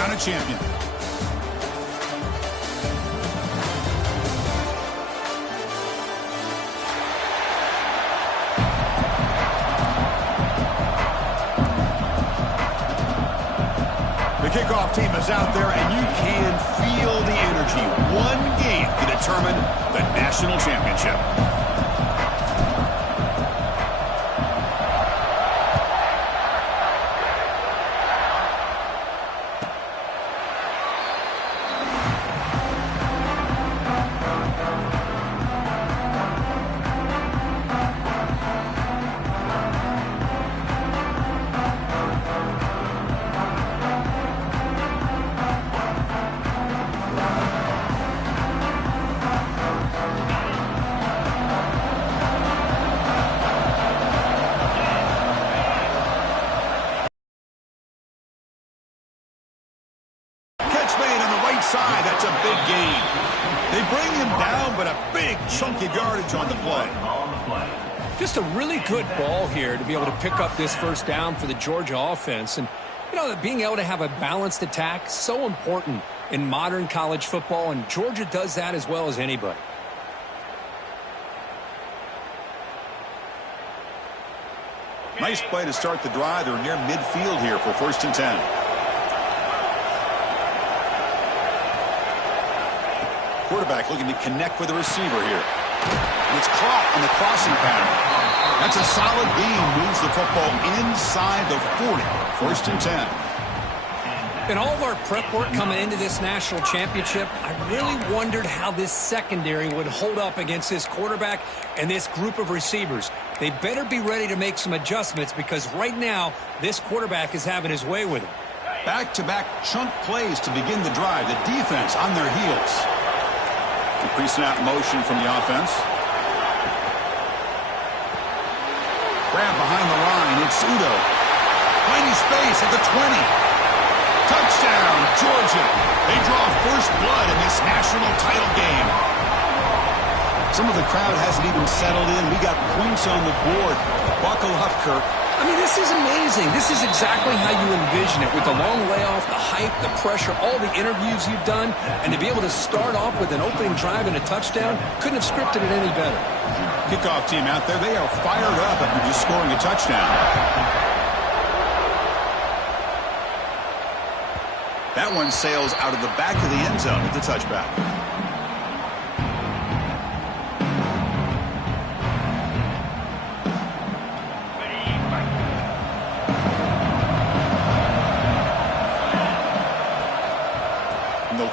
crown a champion. The kickoff team is out there, and you can feel the energy. One game to determine the national championship. Side, that's a big gain. They bring him down, but a big chunk of yardage on the play. Just a really good ball here to be able to pick up this first down for the Georgia offense. And, you know, being able to have a balanced attack, so important in modern college football, and Georgia does that as well as anybody. Nice play to start the drive. They're near midfield here for 1st and 10. Quarterback looking to connect with the receiver here. And it's caught on the crossing pattern. That's a solid gain. Moves the football inside the 40. 1st and 10. In all of our prep work coming into this national championship, I really wondered how this secondary would hold up against this quarterback and this group of receivers. They better be ready to make some adjustments because right now, this quarterback is having his way with him. Back-to-back chunk plays to begin the drive. The defense on their heels. The pre-snap motion from the offense. Grab behind the line. It's Udo. Finding space at the 20. Touchdown, Georgia. They draw first blood in this national title game. Some of the crowd hasn't even settled in. We got points on the board. Buckle up, Kirk. I mean, this is amazing. This is exactly how you envision it with the long layoff, the hype, the pressure, all the interviews you've done, and to be able to start off with an opening drive and a touchdown, couldn't have scripted it any better. Kickoff team out there, they are fired up after just scoring a touchdown. That one sails out of the back of the end zone at the touchback.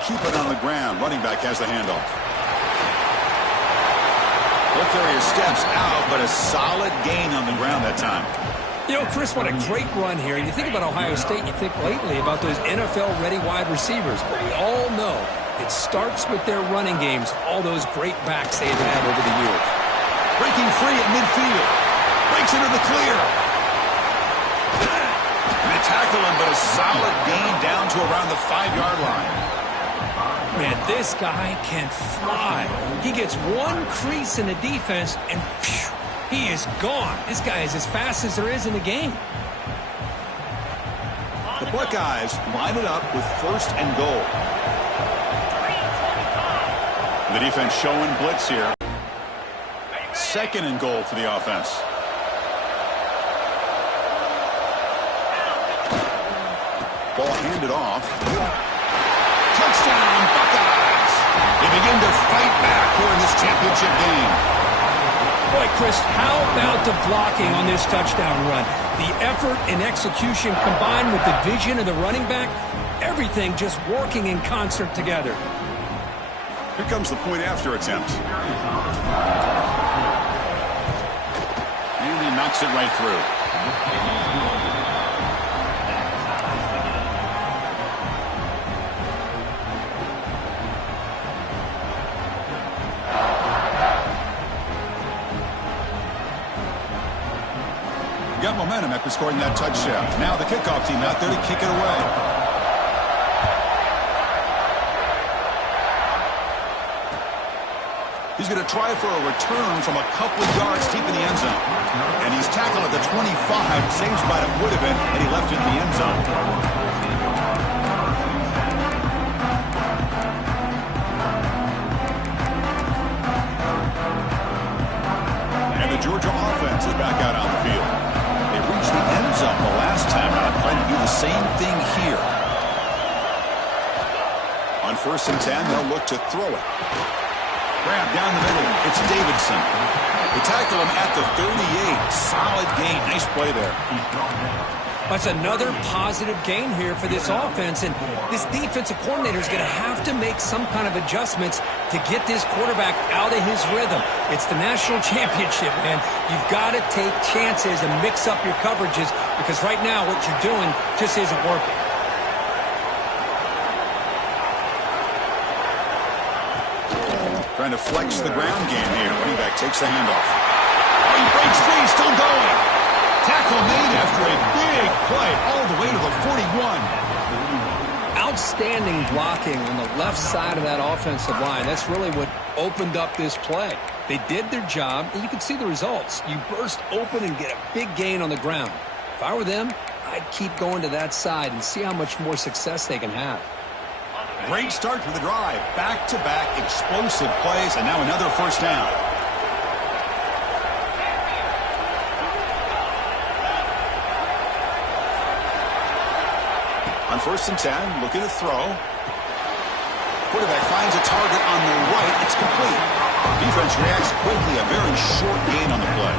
Keep it on the ground. Running back has the handoff. Ball carrier steps out, but a solid gain on the ground that time. You know, Chris, what a great run here. You think about Ohio State, you think lately about those NFL-ready wide receivers. But we all know it starts with their running games, all those great backs they've had over the years. Breaking free at midfield. Breaks into the clear. And they tackle him, but a solid gain down to around the 5-yard line. Man, this guy can fly. He gets one crease in the defense, and phew, he is gone. This guy is as fast as there is in the game. The Buckeyes line it up with 1st and goal. The defense showing blitz here. 2nd and goal for the offense. Ball handed off. Touchdown, Buckeyes. They begin to fight back here in this championship game. Boy, Chris, how about the blocking on this touchdown run? The effort and execution combined with the vision of the running back, everything just working in concert together. Here comes the point after attempt. And he knocks it right through. Got momentum after scoring that touchdown. Now the kickoff team out there to kick it away. He's going to try for a return from a couple of yards deep in the end zone. And he's tackled at the 25, same spot it would have been had he left it in the end zone. here. On 1st and 10, they'll look to throw it. Grab down the middle. It's Davidson. They tackle him at the 38. Solid gain. Nice play there. That's another positive gain here for this offense, and this defensive coordinator is going to have to make some kind of adjustments to get this quarterback out of his rhythm. It's the national championship, man. You've got to take chances and mix up your coverages, because right now what you're doing just isn't working. Trying to flex the ground game here. Running back takes the handoff. Oh, he breaks free, still going. Tackle made after a big play all the way to the 41. Outstanding blocking on the left side of that offensive line. That's really what opened up this play. They did their job, and you can see the results. You burst open and get a big gain on the ground. If I were them, I'd keep going to that side and see how much more success they can have. Great start to the drive. Back-to-back explosive plays, and now another 1st down. On 1st and 10, looking to throw. Quarterback finds a target on the right. It's complete. Defense reacts quickly. A very short gain on the play.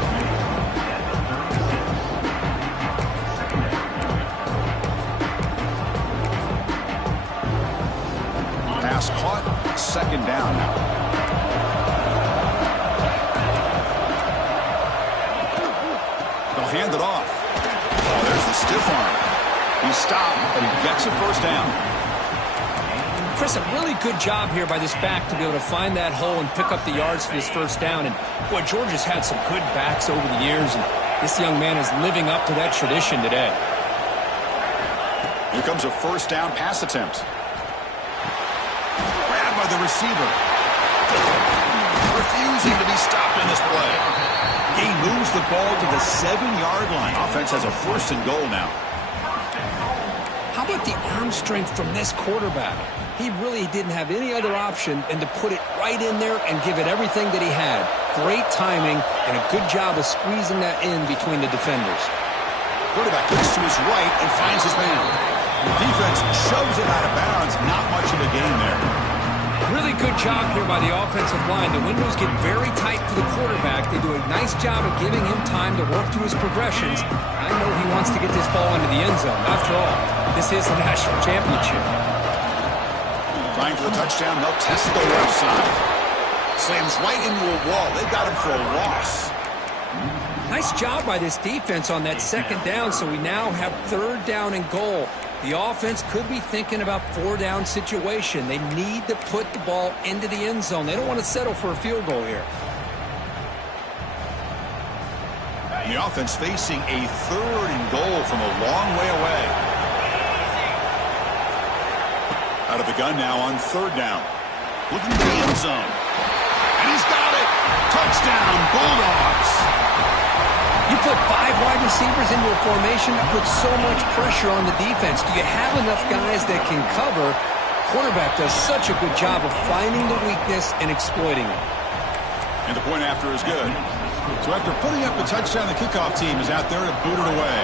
Pass caught. 2nd down now. They'll hand it off. Oh, there's the stiff arm. He stopped, but he gets a 1st down. Chris, a really good job here by this back to be able to find that hole and pick up the yards for his 1st down. And, boy, Georgia's had some good backs over the years, and this young man is living up to that tradition today. Here comes a 1st down pass attempt. Grabbed by the receiver. Refusing to be stopped in this play. He moves the ball to the 7-yard line. Offense has a 1st and goal now. How about the arm strength from this quarterback? He really didn't have any other option than to put it right in there and give it everything that he had. Great timing and a good job of squeezing that in between the defenders. Quarterback looks to his right and finds his man. The defense shoves it out of bounds. Not much of a gain there. Really good job here by the offensive line. The windows get very tight for the quarterback. They do a nice job of giving him time to work through his progressions. I know he wants to get this ball into the end zone. After all, this is the national championship. Trying for the touchdown. They'll test the left side. Slams right into a wall. They got him for a loss. Nice job by this defense on that 2nd down, so we now have 3rd down and goal. The offense could be thinking about 4-down situation. They need to put the ball into the end zone. They don't want to settle for a field goal here. And the offense facing a 3rd and goal from a long way away. Out of the gun now on 3rd down. Looking to the end zone. And he's got it. Touchdown, Bulldogs. You put 5 wide receivers into a formation, that puts so much pressure on the defense. Do you have enough guys that can cover? Quarterback does such a good job of finding the weakness and exploiting it. And the point after is good. So after putting up the touchdown, the kickoff team is out there to boot it away.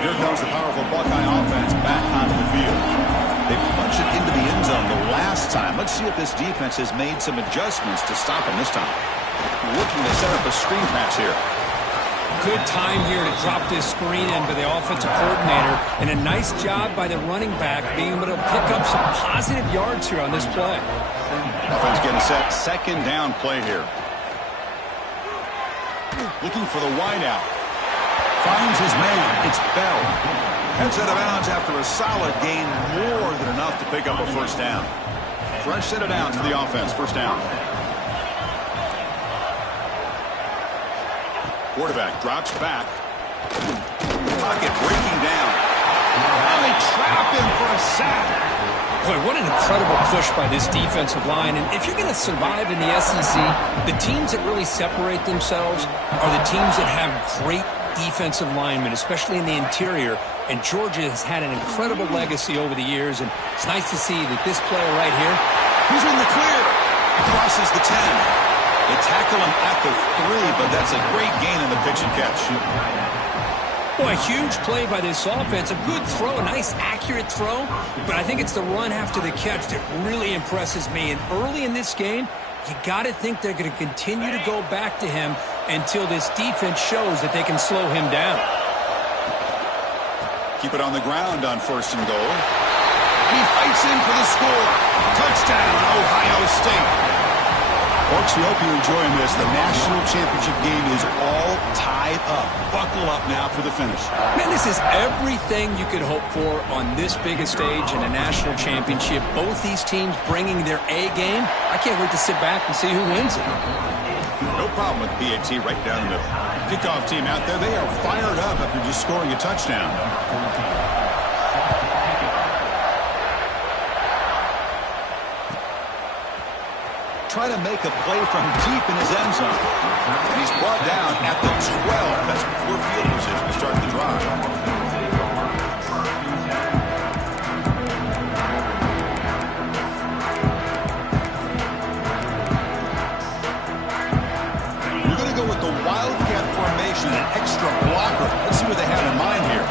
Here comes the powerful Buckeye offense back onto the field. They punched it into the end zone the last time. Let's see if this defense has made some adjustments to stop him this time. Looking to set up a screen pass here. Good time here to drop this screen in by the offensive coordinator, and a nice job by the running back being able to pick up some positive yards here on this play. Offense getting set. 2nd down play here. Looking for the wideout. Finds his man. It's Bell. Heads out of bounds after a solid gain, more than enough to pick up a 1st down. Fresh set of downs for the offense. 1st down. Quarterback drops back. Pocket breaking down. And they trap him for a sack. Boy, what an incredible push by this defensive line. And if you're going to survive in the SEC, the teams that really separate themselves are the teams that have great defensive linemen, especially in the interior, and Georgia has had an incredible legacy over the years, and it's nice to see that this player right here, he's in the clear. He crosses the 10. They tackle him at the 3, but that's a great gain in the pitch and catch. Boy, a huge play by this offense. A good throw, a nice accurate throw, but I think it's the run after the catch that really impresses me. And early in this game, you got to think they're going to continue to go back to him until this defense shows that they can slow him down. Keep it on the ground on 1st and goal. He fights in for the score. Touchdown, Ohio State. Folks, we hope you're enjoying this. The national championship game is all tied up. Buckle up now for the finish. Man, this is everything you could hope for on this biggest stage in a national championship. Both these teams bringing their A game. I can't wait to sit back and see who wins it. No problem with PAT right down the middle. Kickoff team out there, they are fired up after just scoring a touchdown. Try to make a play from deep in his end zone. And he's brought down at the 12. That's poor field position to start the drive. We're going to go with the Wildcat formation, an extra blocker. Let's see what they have in mind here.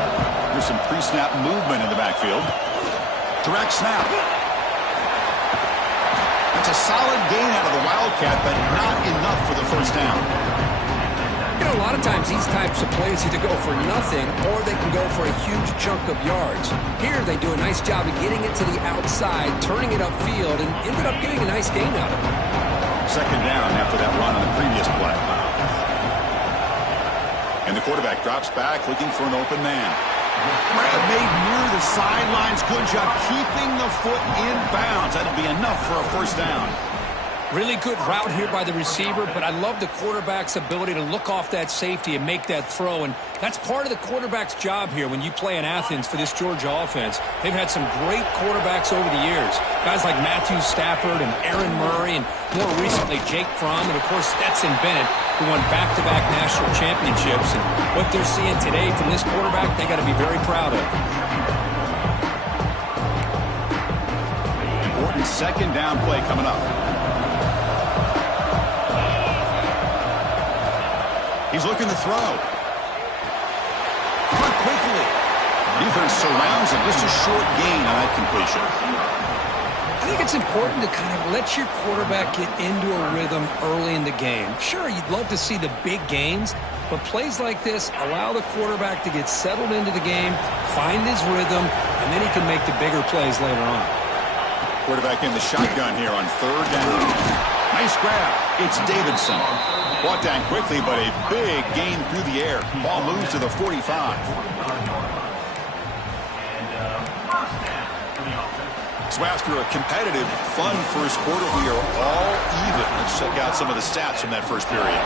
There's some pre-snap movement in the backfield. Direct snap. It's a solid gain out of the Wildcat, but not enough for the first down. You know, a lot of times these types of plays either go for nothing or they can go for a huge chunk of yards. Here they do a nice job of getting it to the outside, turning it upfield, and ended up getting a nice gain out of it. Second down after that run on the previous play. And the quarterback drops back looking for an open man. Grab made near the sidelines. Good job keeping the foot in bounds. That'll be enough for a first down. Really good route here by the receiver, but I love the quarterback's ability to look off that safety and make that throw, and that's part of the quarterback's job here when you play in Athens for this Georgia offense. They've had some great quarterbacks over the years, guys like Matthew Stafford and Aaron Murray, and more recently Jake Fromm, and of course Stetson Bennett, who won back-to-back national championships. And what they're seeing today from this quarterback, they got to be very proud of. Important second down play coming up. He's looking to throw. Cut quickly. Defense surrounds him. Just a short gain on that completion. I think it's important to kind of let your quarterback get into a rhythm early in the game. Sure, you'd love to see the big gains, but plays like this allow the quarterback to get settled into the game, find his rhythm, and then he can make the bigger plays later on. Quarterback in the shotgun here on third down. Nice grab. It's Davidson. Brought down quickly, but a big gain through the air. Ball moves to the 45. So after a competitive, fun first quarter, we are all even. Let's check out some of the stats from that first period.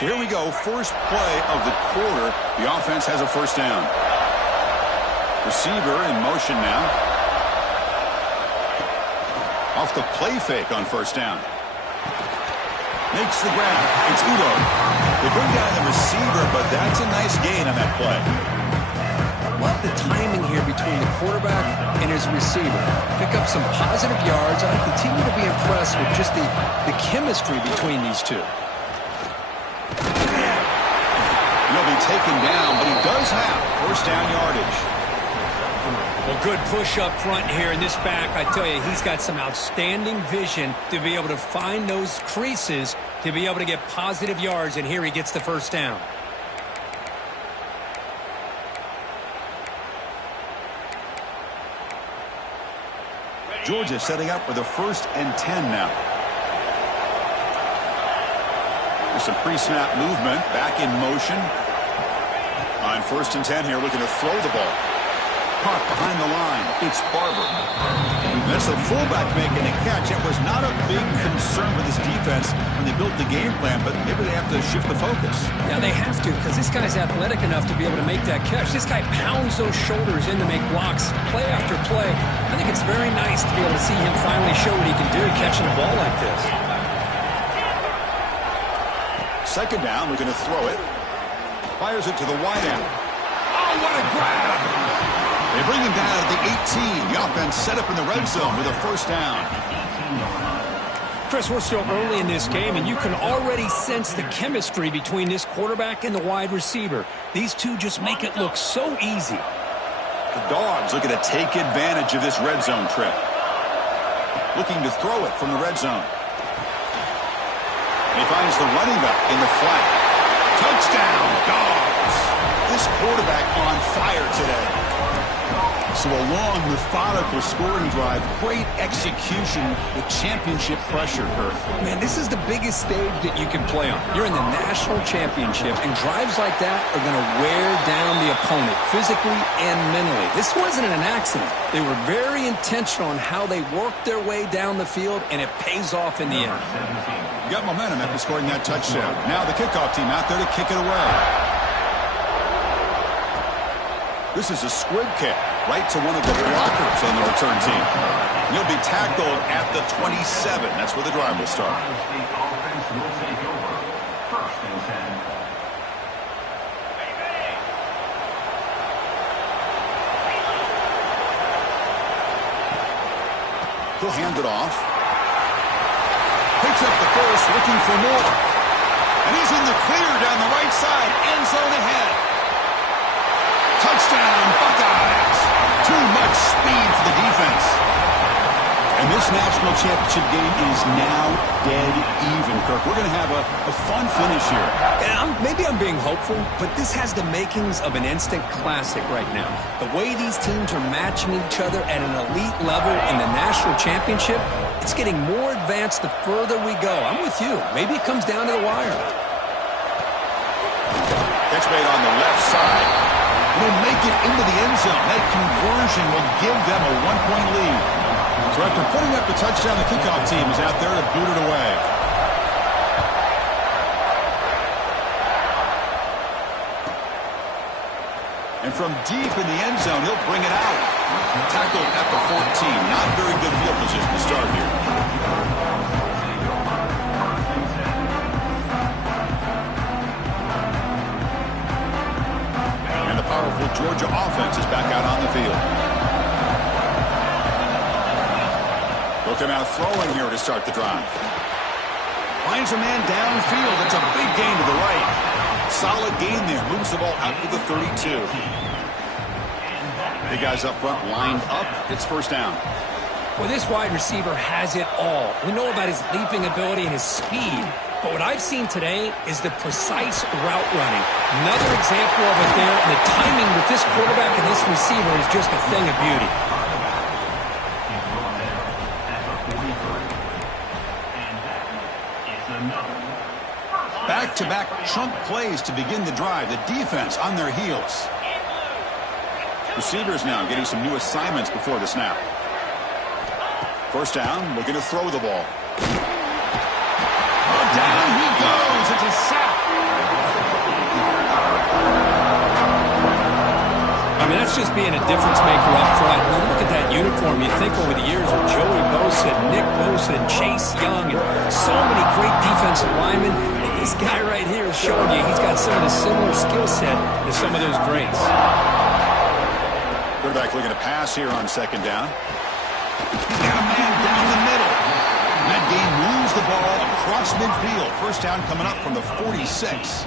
So here we go. First play of the quarter. The offense has a first down. Receiver in motion now. Off the play fake on first down. Makes the grab. It's Udo. They bring down the receiver, but that's a nice gain on that play. Love the timing here between the quarterback and his receiver. Pick up some positive yards. I continue to be impressed with just the chemistry between these two. He'll be taken down, but he does have first down yardage. Well, good push up front here in this back. I tell you, he's got some outstanding vision to be able to find those creases, to be able to get positive yards, and here he gets the first down. Georgia setting up for the 1st and 10 now. There's some pre-snap movement, back in motion. On 1st and 10 here, looking to throw the ball. Caught behind the line. It's Barber. That's the fullback making a catch. It was not a big concern for this defense when they built the game plan, but maybe they have to shift the focus. Yeah, they have to, because this guy's athletic enough to be able to make that catch. This guy pounds those shoulders in to make blocks play after play. I think it's very nice to be able to see him finally show what he can do catching a ball like this. Second down, we're going to throw it. Fires it to the wide end. Oh, what a grab! They bring him down at the 18. The offense set up in the red zone with a first down. Chris, we're still early in this game, and you can already sense the chemistry between this quarterback and the wide receiver. These two just make it look so easy. The Dogs looking to take advantage of this red zone trip. Looking to throw it from the red zone. He finds the running back in the flat. Touchdown, Dogs! This quarterback on fire today. So a long, methodical scoring drive. Great execution with championship pressure, Kurt. Man, this is the biggest stage that you can play on. You're in the national championship, and drives like that are going to wear down the opponent physically and mentally. This wasn't an accident. They were very intentional on how they worked their way down the field, and it pays off in the end. You got momentum after scoring that touchdown. Now the kickoff team out there to kick it away. This is a squib kick right to one of the blockers on the return team. He'll be tackled at the 27. That's where the drive will start. He'll hand it off. Picks up the first, looking for more. And he's in the clear down the right side. End zone ahead. Touchdown, Buckeyes. Too much speed for the defense. And this national championship game is now dead even, Kirk. We're going to have a fun finish here. Maybe I'm being hopeful, but this has the makings of an instant classic right now. The way these teams are matching each other at an elite level in the national championship, it's getting more advanced the further we go. I'm with you. Maybe it comes down to the wire. Catch made on the left side. Will make it into the end zone. That conversion will give them a one-point lead. So after putting up the touchdown, the kickoff team is out there to boot it away. And from deep in the end zone, he'll bring it out. Tackled at the 14. Not very good field position to start here. Powerful Georgia offense is back out on the field. They'll come out throwing here to start the drive. Finds a man downfield. It's a big gain to the right. Solid gain there. Moves the ball out to the 32. Big guys up front lined up. It's first down. Well, this wide receiver has it all. We know about his leaping ability and his speed. But what I've seen today is the precise route running. Another example of it there. The timing with this quarterback and this receiver is just a thing of beauty. Back-to-back chunk plays to begin the drive. The defense on their heels. Receivers now getting some new assignments before the snap. First down, looking to throw the ball. Down he goes. It's a sack. I mean, that's just being a difference maker up front. When you look at that uniform, you think over the years of Joey Bosa, Nick Bosa, and Chase Young, and so many great defensive linemen. And this guy right here is showing you he's got some of the similar skill set to some of those greats. Quarterback looking to pass here on second down. He's got a man down the middle. That game moves the ball across midfield. First down coming up from the 46.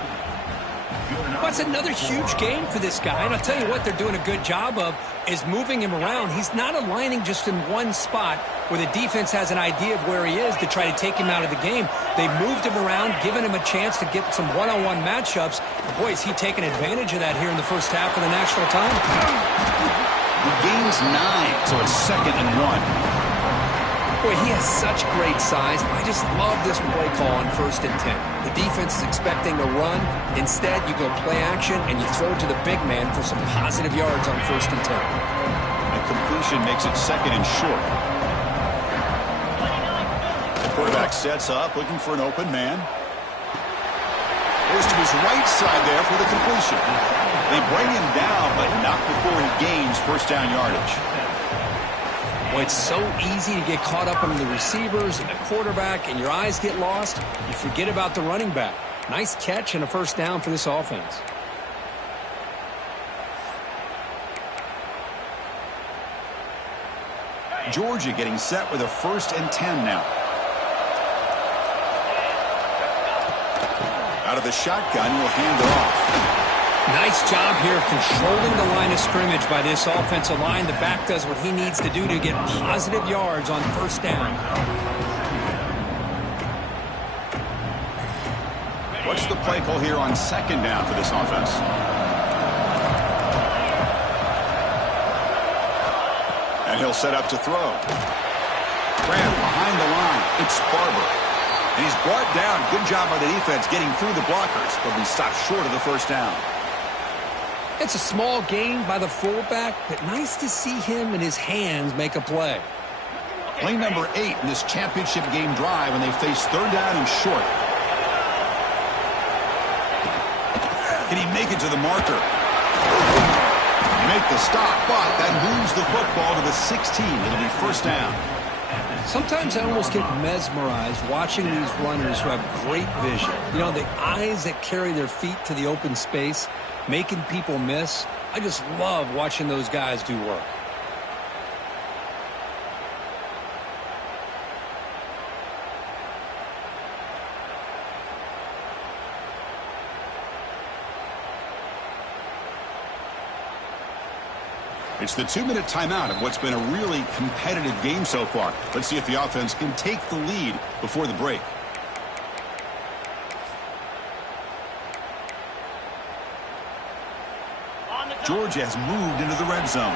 That's another huge game for this guy. And I'll tell you what they're doing a good job of is moving him around. He's not aligning just in one spot where the defense has an idea of where he is to try to take him out of the game. They moved him around, giving him a chance to get some one-on-one matchups. Boy, is he taking advantage of that here in the first half of the national title. He gains 9, so it's 2nd and 1. Boy, he has such great size. I just love this play call on 1st and 10. The defense is expecting a run. Instead, you go play action, and you throw to the big man for some positive yards on 1st and 10. The completion makes it 2nd and short. The quarterback sets up, looking for an open man. Goes to his right side there for the completion. They bring him down, but not before he gains first down yardage. Well, it's so easy to get caught up in the receivers and the quarterback, and your eyes get lost. You forget about the running back. Nice catch and a first down for this offense. Georgia getting set with a 1st and 10 now. Out of the shotgun, will hand it off. Nice job here of controlling the line of scrimmage by this offensive line. The back does what he needs to do to get positive yards on first down. What's the play call here on 2nd down for this offense? And he'll set up to throw. Grant behind the line. It's Barber. And he's brought down. Good job by the defense getting through the blockers. But he stopped short of the first down. It's a small gain by the fullback, but nice to see him and his hands make a play. Play number 8 in this championship game drive, and they face 3rd down and short. Can he make it to the marker? Make the stop, but that moves the football to the 16. It'll be first down. Sometimes I almost get mesmerized watching these runners who have great vision. You know, the eyes that carry their feet to the open space, making people miss. I just love watching those guys do work. It's the 2-minute timeout of what's been a really competitive game so far. Let's see if the offense can take the lead before the break. Georgia has moved into the red zone.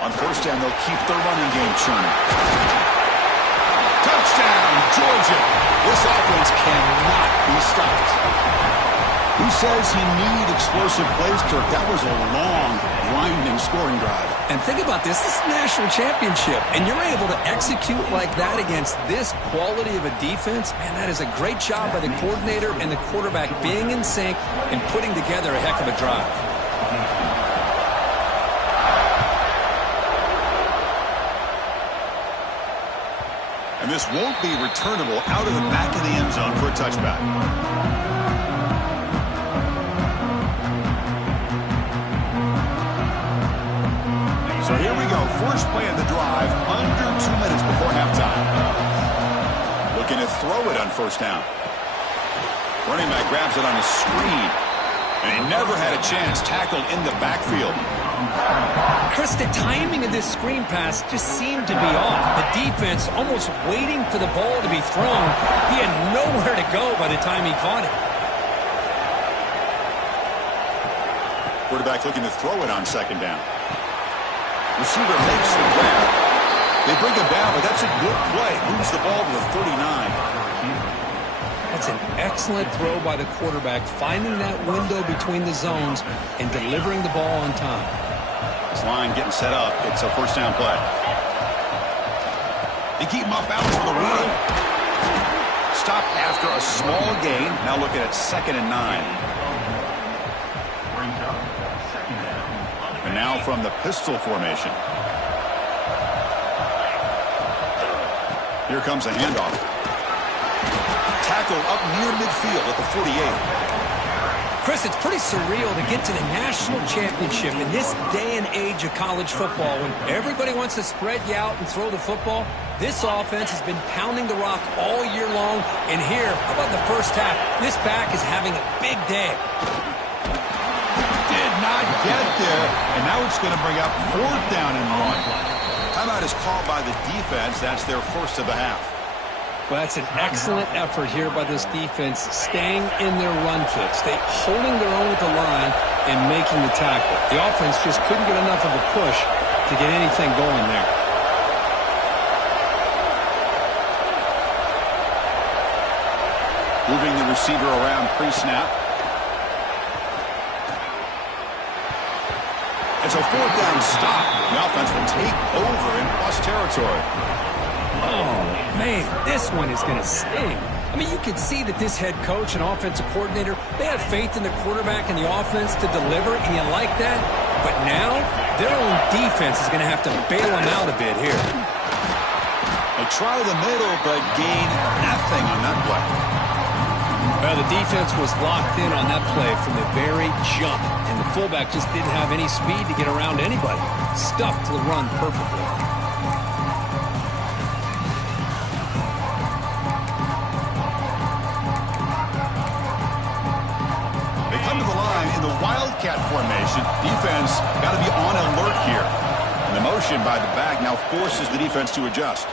On first down, they'll keep their running game churning. Touchdown, Georgia. This offense cannot be stopped. Who says you need explosive plays, Kirk? That was a long, grinding scoring drive. And think about this. This is a national championship, and you're able to execute like that against this quality of a defense. Man, that is a great job by the coordinator and the quarterback being in sync and putting together a heck of a drive. And this won't be returnable out of the back of the end zone for a touchback. So here we go. First play of the drive, under 2 minutes before halftime. Looking to throw it on first down. Running back grabs it on a screen. And he never had a chance, tackled in the backfield. Chris, the timing of this screen pass just seemed to be off. The defense almost waiting for the ball to be thrown. He had nowhere to go by the time he caught it. Quarterback looking to throw it on second down. Receiver makes the grab. They bring him down, but that's a good play. Moves the ball to the 39. That's an excellent throw by the quarterback, finding that window between the zones and delivering the ball on time. This line getting set up. It's a first down play. They keep him off balance for the run. Stopped after a small gain. Now looking at 2nd and 9. And now from the pistol formation. Here comes a handoff. Tackle up near midfield at the 48. Chris, it's pretty surreal to get to the national championship in this day and age of college football when everybody wants to spread you out and throw the football. This offense has been pounding the rock all year long. And here, how about the first half? This back is having a big day. Did not get there, and now it's going to bring up 4th down and 1. Timeout is called by the defense. That's their first of the half. Well, that's an excellent effort here by this defense, staying in their run fits. They holding their own with the line and making the tackle. The offense just couldn't get enough of a push to get anything going there. Moving the receiver around pre-snap. It's a 4th down stop. The offense will take over in plus territory. Oh, man, this one is going to sting. I mean, you can see that this head coach and offensive coordinator, they have faith in the quarterback and the offense to deliver, and you like that. But now, their own defense is going to have to bail them out a bit here. They try the middle, but gain nothing on that play. Well, the defense was locked in on that play from the very jump, and the fullback just didn't have any speed to get around anybody. Stuffed the run perfectly. They come to the line in the Wildcat formation. Defense got to be on alert here. And the motion by the back now forces the defense to adjust.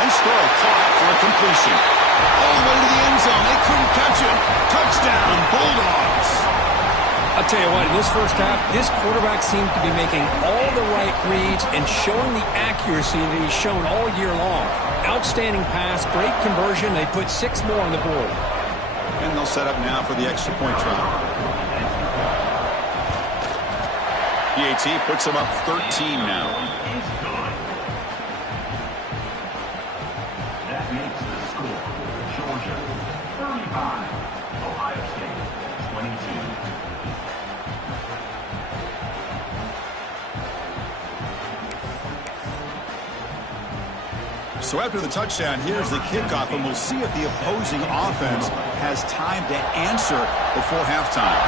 Nice throw, caught for a completion. All the way to the end zone. They couldn't catch him. Touchdown, Bulldogs. I'll tell you what, in this first half, this quarterback seems to be making all the right reads and showing the accuracy that he's shown all year long. Outstanding pass, great conversion. They put 6 more on the board. And they'll set up now for the extra point try. PAT puts them up 13 now. That makes the score. Georgia 35, Ohio State 22. So after the touchdown, here's the kickoff, and we'll see if the opposing offense has time to answer before halftime.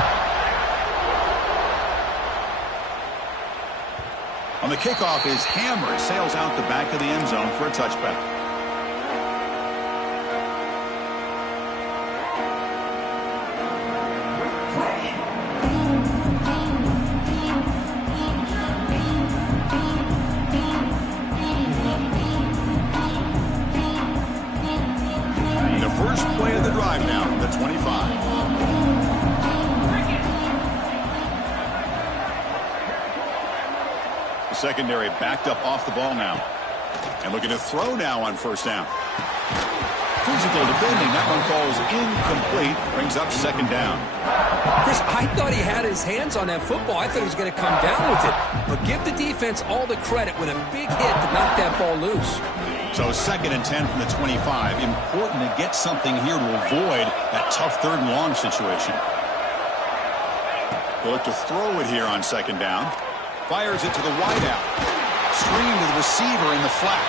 On the kickoff is Hammer, sails out the back of the end zone for a touchback. The first play of the drive now from the 25. The secondary backed up off the ball now. And looking to throw now on first down. Physical defending. That one falls incomplete. Brings up second down. Chris, I thought he had his hands on that football. I thought he was going to come down with it. But give the defense all the credit with a big hit to knock that ball loose. So 2nd and 10 from the 25. Important to get something here to avoid that tough 3rd and long situation. He'll look to throw it here on second down. Fires it to the wideout. Screen to the receiver in the flat.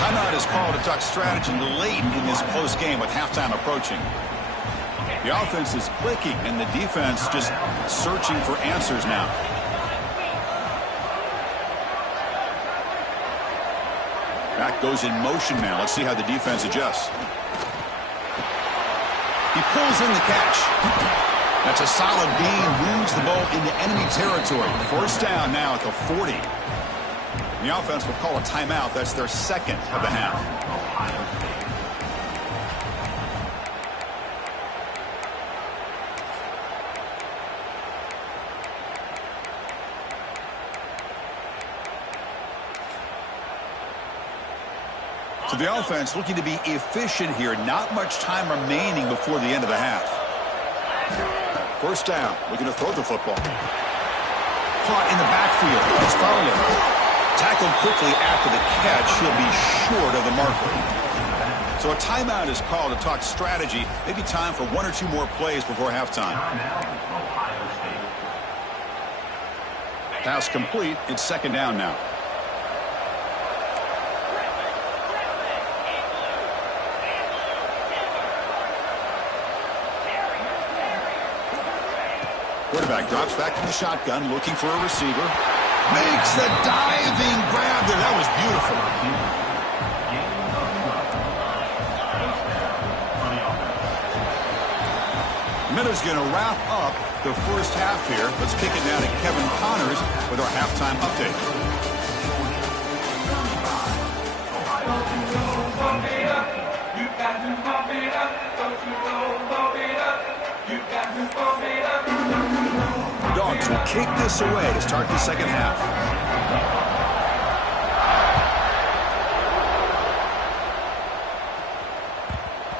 Timeout is called to duck strategy late in this close game with halftime approaching. The offense is clicking and the defense just searching for answers now. Back goes in motion now. Let's see how the defense adjusts. He pulls in the catch. That's a solid gain. Moves the ball into enemy territory. First down now at the 40. The offense will call a timeout. That's their 2nd of the half. So the offense looking to be efficient here. Not much time remaining before the end of the half. First down. Looking to throw the football. Caught in the backfield. It's Fowler. Tackled quickly after the catch. He'll be short of the marker. So a timeout is called to talk strategy. Maybe time for 1 or 2 more plays before halftime. Pass complete. It's second down now. Quarterback drops back to the shotgun, looking for a receiver. Makes the diving grab there. That was beautiful. Miller's going to wrap up the first half here. Let's kick it now to Kevin Connors with our halftime update. Dogs will kick this away to start the second half.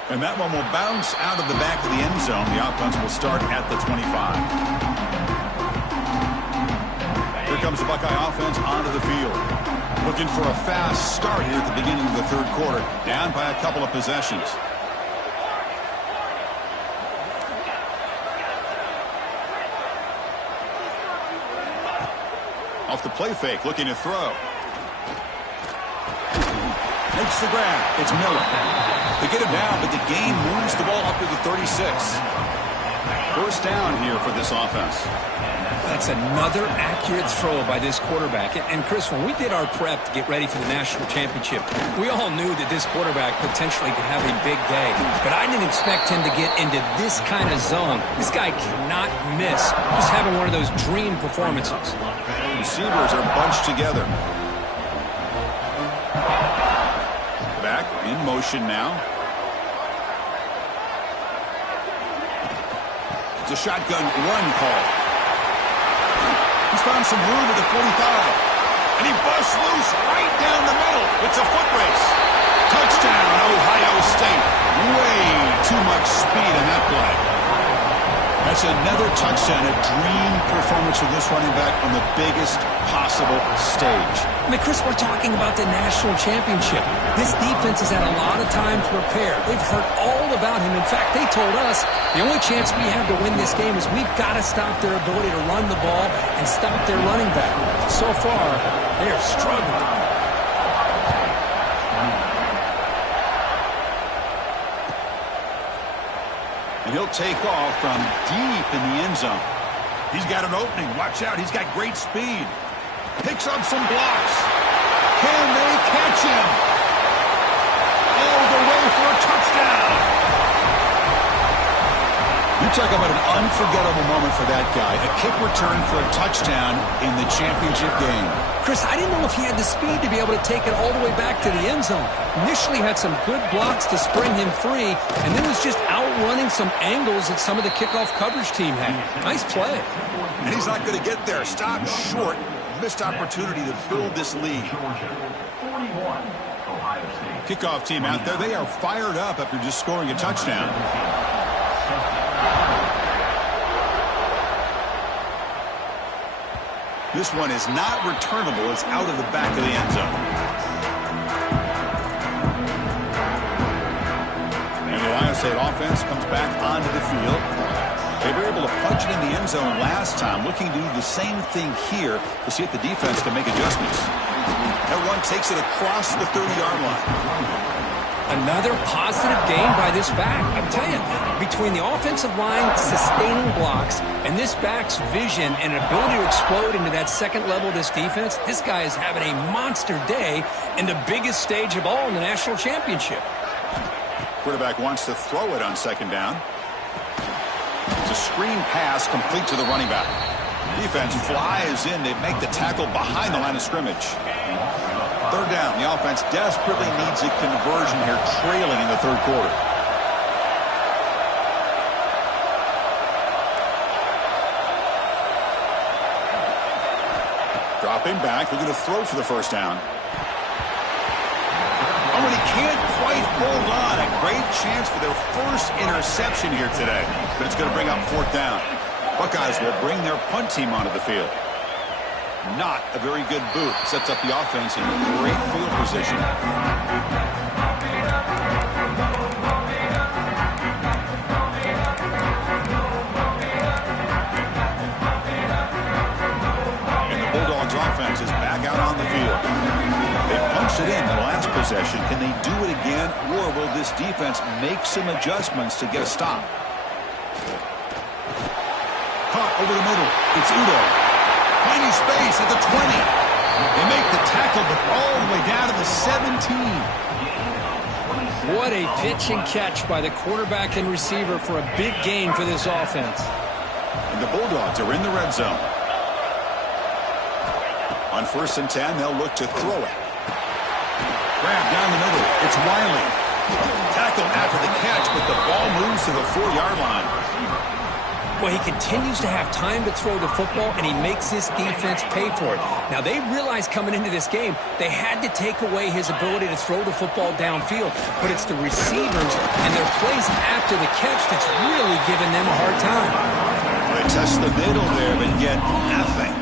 And that one will bounce out of the back of the end zone. The offense will start at the 25. Here comes the Buckeye offense onto the field. Looking for a fast start here at the beginning of the 3rd quarter. Down by a couple of possessions. Off the play fake, looking to throw. Makes the grab. It's Miller. They get him down, but the gain moves the ball up to the 36. First down here for this offense. That's another accurate throw by this quarterback. And Chris, when we did our prep to get ready for the national championship, we all knew that this quarterback potentially could have a big day. But I didn't expect him to get into this kind of zone. This guy cannot miss. Just having one of those dream performances. Receivers are bunched together. Back in motion now. It's a shotgun run call. He's found some room at the 45. And he busts loose right down the middle. It's a foot race. Touchdown, Ohio State. Way too much speed in that play. That's another touchdown, a dream performance for this running back on the biggest possible stage. I mean, Chris, we're talking about the national championship. This defense has had a lot of time to prepare. They've heard all about him. In fact, they told us the only chance we have to win this game is we've got to stop their ability to run the ball and stop their running back. So far, they are struggling. And he'll take off from deep in the end zone. He's got an opening. Watch out. He's got great speed. Picks up some blocks. Can they catch him? All the way for a touchdown. You talk about an unforgettable moment for that guy. A kick return for a touchdown in the championship game. Chris, I didn't know if he had the speed to be able to take it all the way back to the end zone. Initially had some good blocks to spring him free, and then was just outrunning some angles that some of the kickoff coverage team had. Nice play. And he's not going to get there. Stop short. Missed opportunity to build this lead. Kickoff team out there. They are fired up after just scoring a touchdown. This one is not returnable. It's out of the back of the end zone. And the Ohio State offense comes back onto the field. They were able to punch it in the end zone last time. Looking to do the same thing here to see if the defense can make adjustments. That run takes it across the 30-yard line. Another positive gain by this back. I'm telling you, between the offensive line sustaining blocks and this back's vision and ability to explode into that second level of this defense, this guy is having a monster day in the biggest stage of all in the national championship. Quarterback wants to throw it on second down. It's a screen pass complete to the running back. Defense flies in. They make the tackle behind the line of scrimmage. Third down. The offense desperately needs a conversion here, trailing in the third quarter. Dropping back, looking to throw for the first down. Oh, and he can't quite hold on. A great chance for their first interception here today. But it's going to bring up fourth down. Buckeyes will bring their punt team onto the field. Not a very good boot. Sets up the offense in great field position. And the Bulldogs offense is back out on the field. They punched it in the last possession. Can they do it again, or will this defense make some adjustments to get a stop? Caught over the middle. It's Udo. Tiny space at the 20. They make the tackle, but all the way down to the 17. What a pitch and catch by the quarterback and receiver for a big gain for this offense. And the Bulldogs are in the red zone. On 1st and 10, they'll look to throw it. Grab down the middle. It's Wiley. Tackled after the catch, but the ball moves to the 4-yard line. Well, he continues to have time to throw the football, and he makes this defense pay for it. Now, they realized coming into this game they had to take away his ability to throw the football downfield, but it's the receivers and their plays after the catch that's really giving them a hard time. They test the middle there, but get nothing.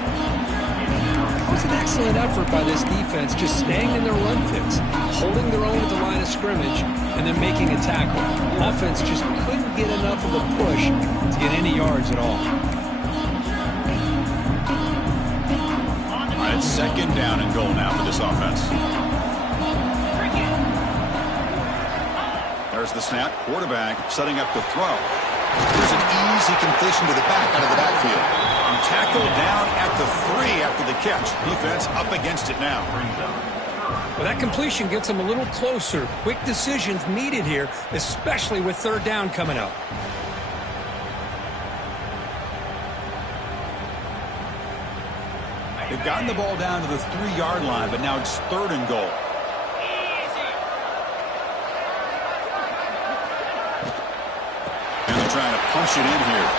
It was an excellent effort by this defense, just staying in their run fits, holding their own at the line of scrimmage, and then making a tackle. Offense just couldn't get enough of a push to get any yards at all. Second down and goal now for this offense. There's the snap. Quarterback setting up the throw. There's an easy completion to the back out of the backfield. Tackled down at the 3 after the catch. Defense up against it now. Well, that completion gets them a little closer. Quick decisions needed here, especially with third down coming up. They've gotten the ball down to the 3-yard line, but now it's third and goal. And they're trying to punch it in here.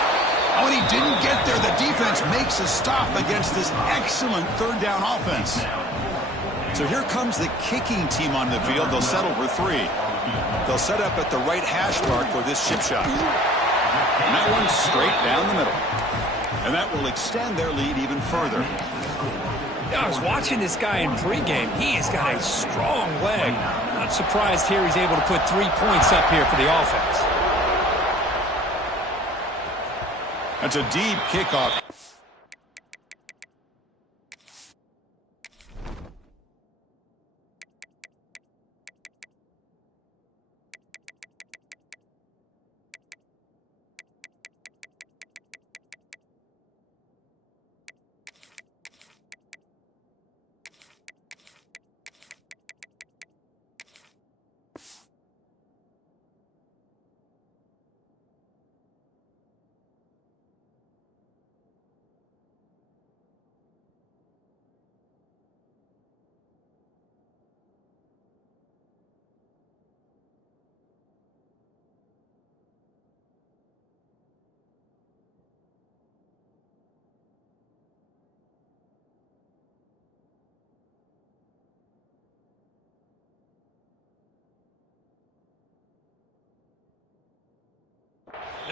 Oh, and he didn't get there. The defense makes a stop against this excellent third down offense. So here comes the kicking team on the field. They'll settle for 3. They'll set up at the right hash mark for this chip shot. And that one's straight down the middle. And that will extend their lead even further. I was watching this guy in pregame. He has got a strong leg. Not surprised here he's able to put 3 points up here for the offense. That's a deep kickoff.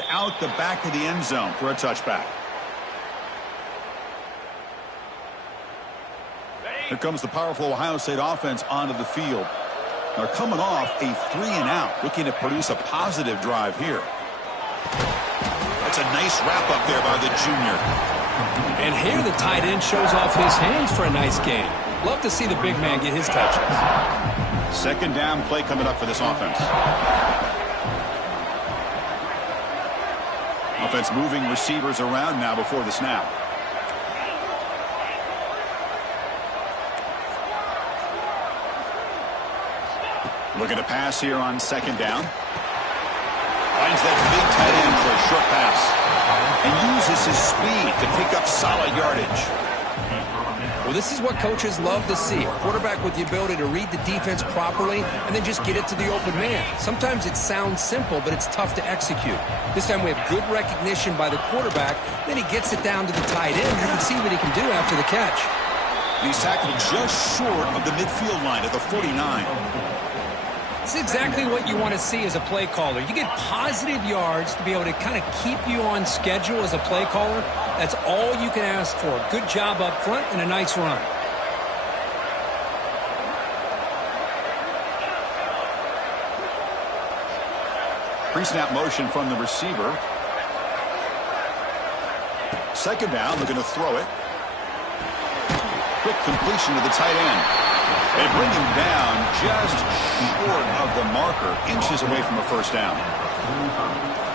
Out the back of the end zone for a touchback. Here comes the powerful Ohio State offense onto the field. They're coming off a 3-and-out, looking to produce a positive drive here. That's a nice wrap up there by the junior. And here the tight end shows off his hands for a nice game. Love to see the big man get his touches. Second down play coming up for this offense. Offense moving receivers around now before the snap. Looking to pass here on second down. Finds that big tight end for a short pass. And uses his speed to pick up solid yardage. Well, this is what coaches love to see. A quarterback with the ability to read the defense properly and then just get it to the open man. Sometimes it sounds simple, but it's tough to execute. This time we have good recognition by the quarterback. Then he gets it down to the tight end. You can see what he can do after the catch. He's tackled just short of the midfield line at the 49. It's exactly what you want to see as a play caller. You get positive yards to be able to kind of keep you on schedule as a play caller. That's all you can ask for. Good job up front and a nice run. Pre-snap motion from the receiver. Second down, looking to throw it. Quick completion to the tight end. They bring him down just short of the marker, inches away from a first down.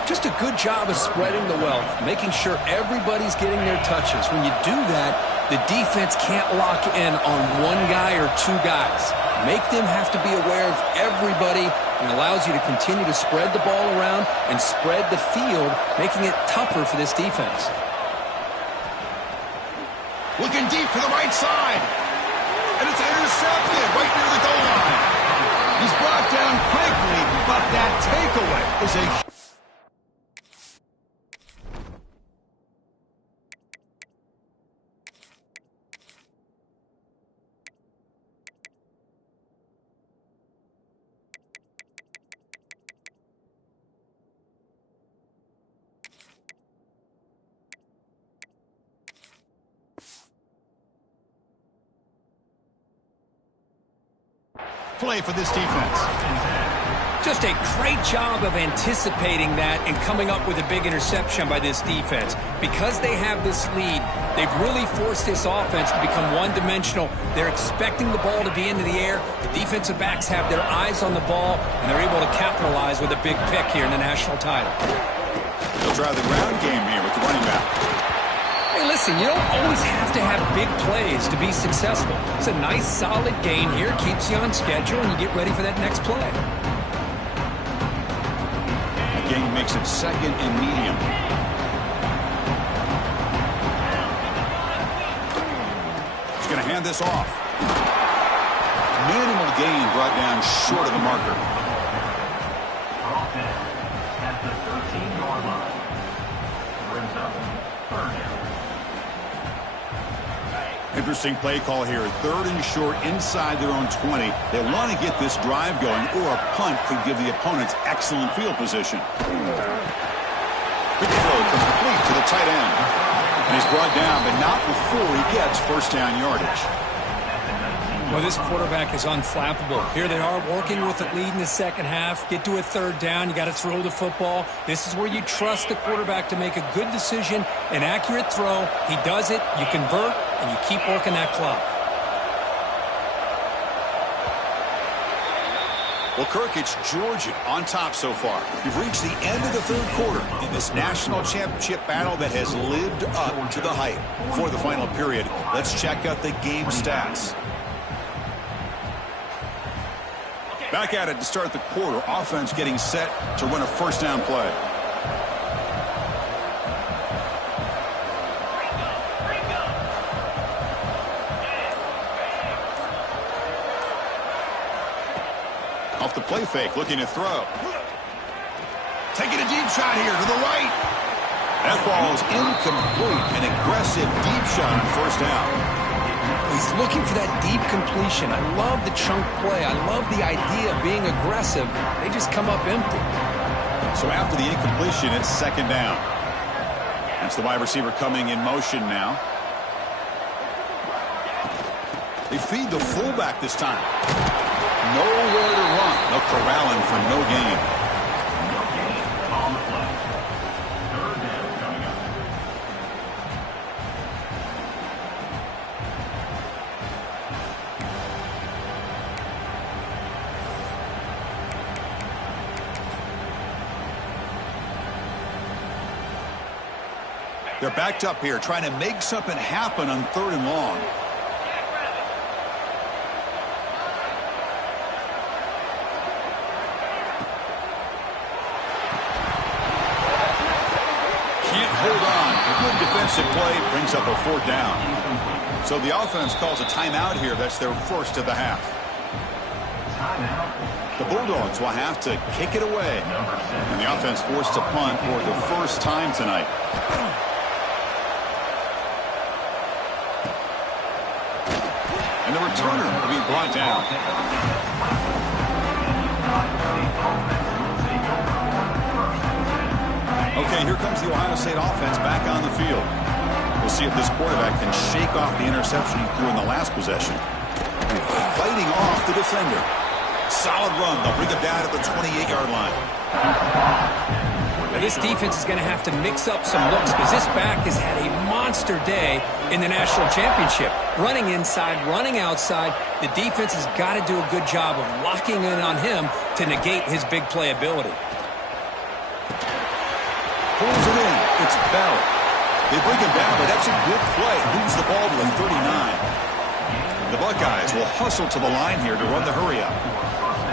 Just a good job of spreading the wealth, making sure everybody's getting their touches. When you do that, the defense can't lock in on one guy or 2 guys. Make them have to be aware of everybody, and allows you to continue to spread the ball around and spread the field, making it tougher for this defense. Looking deep to the right side. And it's intercepted right near the goal line. He's brought down quickly, but that takeaway is a... play for this defense. Just a great job of anticipating that and coming up with a big interception by this defense. Because they have this lead, they've really forced this offense to become one-dimensional. They're expecting the ball to be into the air. The defensive backs have their eyes on the ball, and they're able to capitalize with a big pick here in the national title. They'll try the ground game here with the running back. Hey, listen, you don't always have to have big plays to be successful. It's a nice, solid gain here. Keeps you on schedule, and you get ready for that next play. Game makes it second and medium. He's going to hand this off. Minimal gain brought down short of the marker. Offense at the 13-yard line. Brings up third down. Interesting play call here. Third and short inside their own 20. They want to get this drive going, or a punt could give the opponents excellent field position. Quick throw complete to the tight end. And he's brought down, but not before he gets first down yardage. Well, this quarterback is unflappable. Here they are working with the lead in the second half. Get to a third down. You got to throw the football. This is where you trust the quarterback to make a good decision, an accurate throw. He does it. You convert, and you keep working that clock. Well, Kirk, it's Georgia on top so far. You've reached the end of the third quarter in this national championship battle that has lived up to the hype. For the final period, let's check out the game stats. Back at it to start the quarter. Offense getting set to run a first down play. Off the play fake, looking to throw. Taking a deep shot here to the right. That ball is incomplete. An aggressive deep shot on first down. He's looking for that deep completion. I love the chunk play. I love the idea of being aggressive. They just come up empty. So after the incompletion, it's second down. That's the wide receiver coming in motion now. They feed the fullback this time. Nowhere to run. No corralling for no gain. No gain on the play. Third down coming up. They're backed up here, trying to make something happen on third and long. Can't hold on. A good defensive play brings up a fourth down. So the offense calls a timeout here. That's their first of the half. The Bulldogs will have to kick it away. And the offense forced to punt for the first time tonight. And the returner will be brought down. Okay, here comes the Ohio State offense back on the field. We'll see if this quarterback can shake off the interception he threw in the last possession. Fighting off the defender. Solid run. They'll bring him down at the 28-yard line. Now, this defense is going to have to mix up some looks because this back has had a monster day in the national championship. Running inside, running outside. The defense has got to do a good job of locking in on him to negate his big play ability. Pulls it in. It's Bell. They bring him down, but that's a good play. Moves the ball to the 39. The Buckeyes will hustle to the line here to run the hurry up.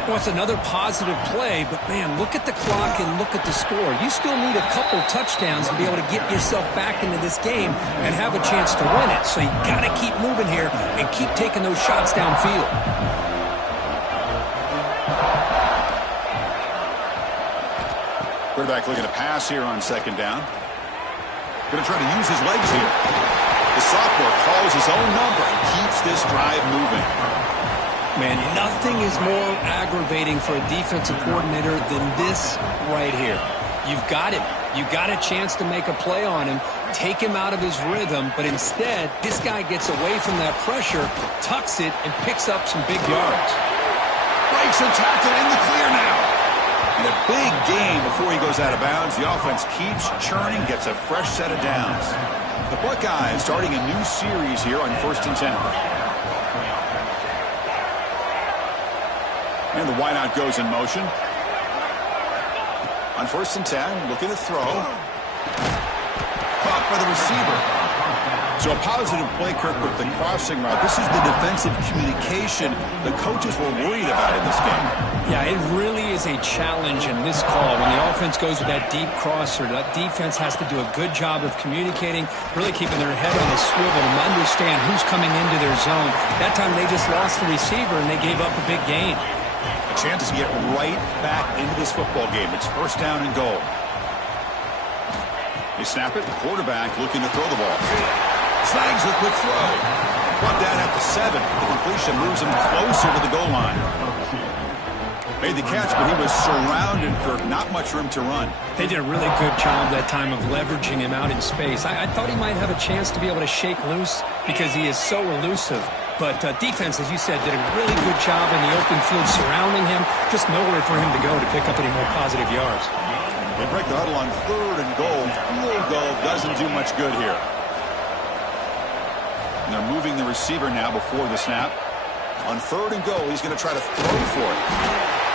Well, it's another positive play, but, man, look at the clock and look at the score. You still need a couple touchdowns to be able to get yourself back into this game and have a chance to win it. So you got to keep moving here and keep taking those shots downfield. Quarterback looking to pass here on second down. Going to try to use his legs here. The sophomore calls his own number and keeps this drive moving. Man, nothing is more aggravating for a defensive coordinator than this right here. You've got him. You got a chance to make a play on him, take him out of his rhythm, but instead, this guy gets away from that pressure, tucks it, and picks up some big yards. Breaks a tackle in the clear now. And a big gain before he goes out of bounds. The offense keeps churning, gets a fresh set of downs. The Buckeyes starting a new series here on 1st and 10. And the wideout goes in motion. On 1st and 10, looking to throw. Caught by the receiver. So a positive play, Kirk, with the crossing route. This is the defensive communication the coaches were worried about in this game. Yeah, it really is a challenge in this call. When the offense goes with that deep crosser, that defense has to do a good job of communicating, really keeping their head on a swivel to understand who's coming into their zone. That time they just lost the receiver and they gave up a big gain. A chance to get right back into this football game. It's 1st down and goal. They snap it. The quarterback looking to throw the ball. Snags a quick throw. Brought down at the 7. The completion moves him closer to the goal line. Made the catch, but he was surrounded, Kirk. Not much room to run. They did a really good job that time of leveraging him out in space. I thought he might have a chance to be able to shake loose because he is so elusive. But defense, as you said, did a really good job in the open field surrounding him. Just nowhere for him to go to pick up any more positive yards. They break the huddle on 3rd and goal. Field goal doesn't do much good here. And they're moving the receiver now before the snap. On 3rd and goal, he's going to try to throw for it.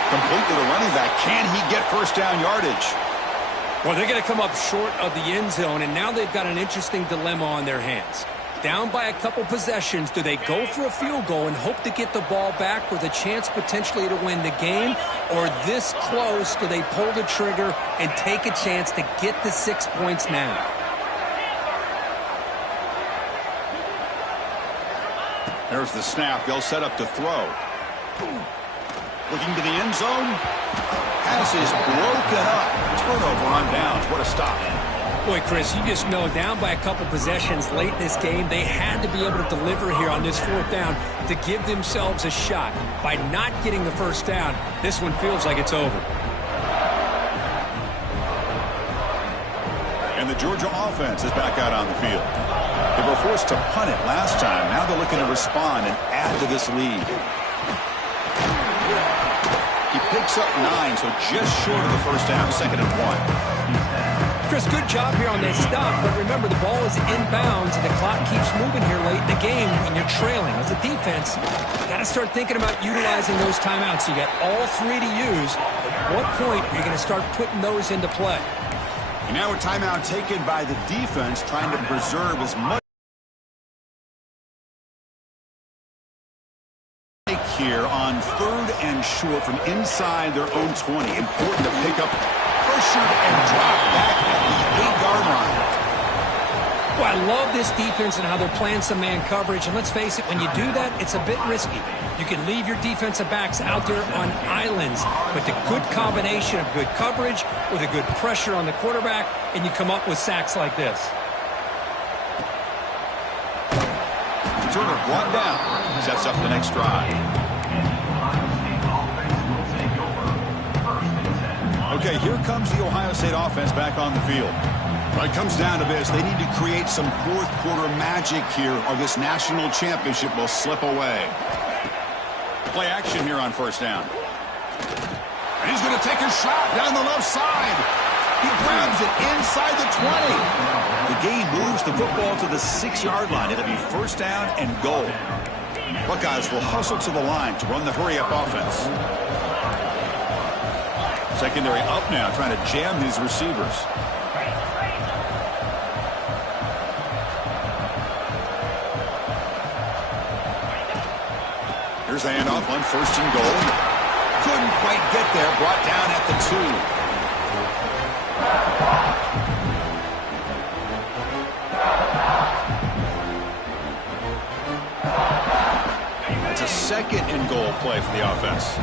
Complete to the running back. Can he get 1st down yardage? Well, they're going to come up short of the end zone, and now they've got an interesting dilemma on their hands. Down by a couple possessions, do they go for a field goal and hope to get the ball back with a chance potentially to win the game? Or this close, do they pull the trigger and take a chance to get the 6 points now? There's the snap. They'll set up to throw. Looking to the end zone. Pass is broken up. Turnover on downs. What a stop. Boy, Chris, you just know down by a couple possessions late in this game, they had to be able to deliver here on this 4th down to give themselves a shot. By not getting the 1st down, this one feels like it's over. And the Georgia offense is back out on the field. They were forced to punt it last time. Now they're looking to respond and add to this lead. He picks up 9, so just short of the 1st down, 2nd and 1. Chris, good job here on that stop, but remember the ball is inbounds and the clock keeps moving here late in the game and you're trailing. As a defense, you got to start thinking about utilizing those timeouts. You got all 3 to use. At what point are you going to start putting those into play? And now a timeout taken by the defense, trying to preserve as much here on 3rd and short from inside their own 20. Important to pick up, pressured and drop back at the 8-yard line. Well, I love this defense and how they're playing some man coverage. And let's face it, when you do that, it's a bit risky. You can leave your defensive backs out there on islands, but the good combination of good coverage with a good pressure on the quarterback, and you come up with sacks like this. Turner brought down. Sets up the next drive. Okay, here comes the Ohio State offense back on the field. Well, it comes down to this. They need to create some 4th quarter magic here or this national championship will slip away. Play action here on 1st down. And he's going to take a shot down the left side. He grabs it inside the 20. The game moves the football to the 6-yard line. It'll be 1st down and goal. Buckeyes will hustle to the line to run the hurry-up offense. Secondary up now, trying to jam these receivers. Here's the handoff on 1st and goal. Couldn't quite get there, brought down at the 2. That's a 2nd and goal play for the offense.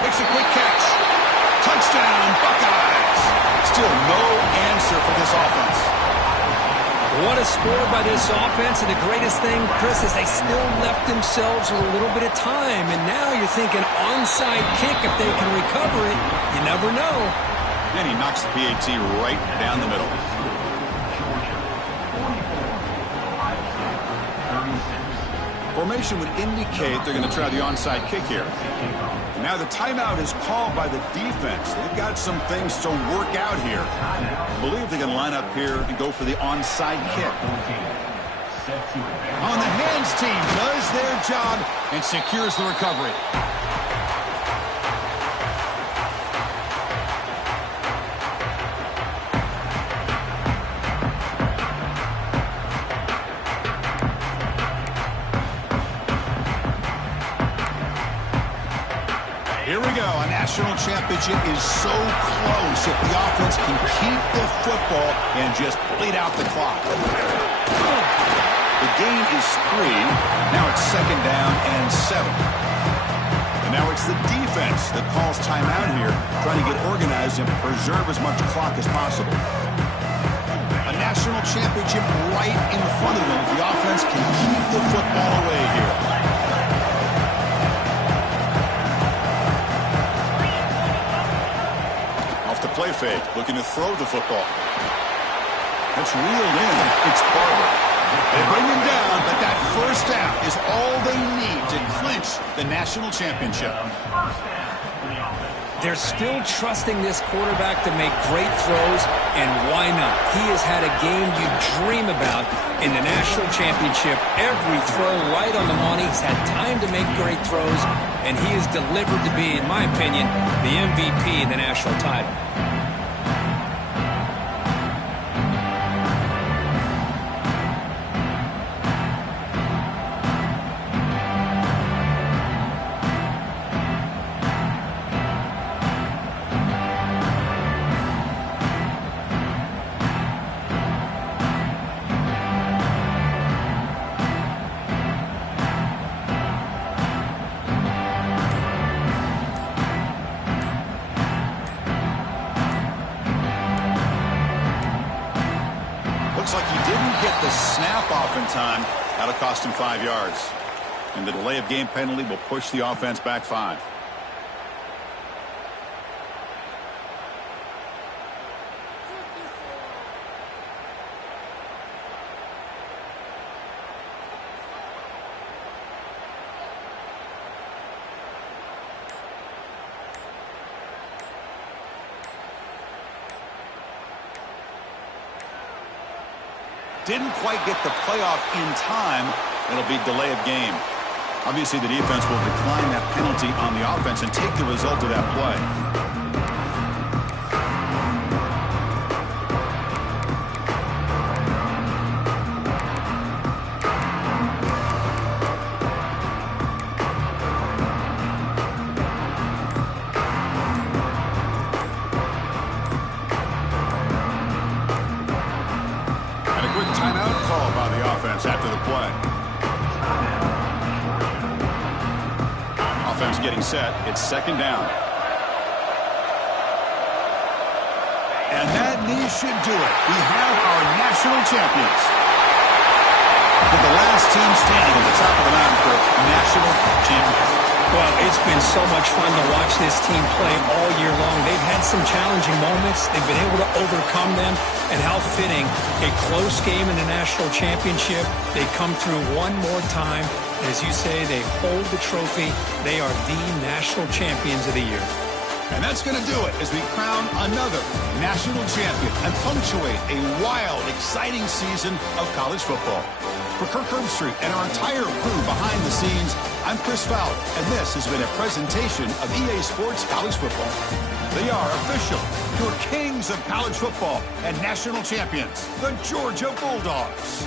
Makes a quick catch. Touchdown, Buckeyes. Still no answer for this offense. What a score by this offense, and the greatest thing, Chris, is they still left themselves with a little bit of time, and now you're thinking onside kick if they can recover it. You never know. And he knocks the PAT right down the middle. Formation would indicate they're going to try the onside kick here. Now the timeout is called by the defense. They've got some things to work out here. I believe they can line up here and go for the onside kick. On the hands team does their job and secures the recovery. Here we go. A national championship is so close if the offense can keep the football and just bleed out the clock. The gain is 3. Now it's 2nd down and 7. And now it's the defense that calls timeout here, trying to get organized and preserve as much clock as possible. A national championship right in front of them if the offense can keep the football away here. Play fake, looking to throw the football. That's reeled in. It's Barber. They bring him down, but that first down is all they need to clinch the national championship. They're still trusting this quarterback to make great throws, and why not? He has had a game you dream about in the national championship. Every throw right on the money. He's had time to make great throws, and he is delivered to be, in my opinion, the MVP in the national title. Looks like he didn't get the snap off in time. That'll cost him 5 yards. And the delay of game penalty will push the offense back 5. Didn't quite get the playoff in time. It'll be delay of game. Obviously, the defense will decline that penalty on the offense and take the result of that play. Timeout call by the offense after the play. Offense getting set. It's 2nd down. And that knee should do it. We have our national champions. With the last team standing at the top of the mountain for national champions. Well, it's been so much fun to watch this team play all year long. They've had some challenging moments. They've been able to overcome them. And how fitting, a close game in the national championship. They come through one more time. As you say, they hold the trophy. They are the national champions of the year. And that's going to do it as we crown another national champion and punctuate a wild, exciting season of college football. For Kirk Herbstreit and our entire crew behind the scenes, I'm Chris Fowler, and this has been a presentation of EA Sports College Football. They are official, your kings of college football and national champions, the Georgia Bulldogs.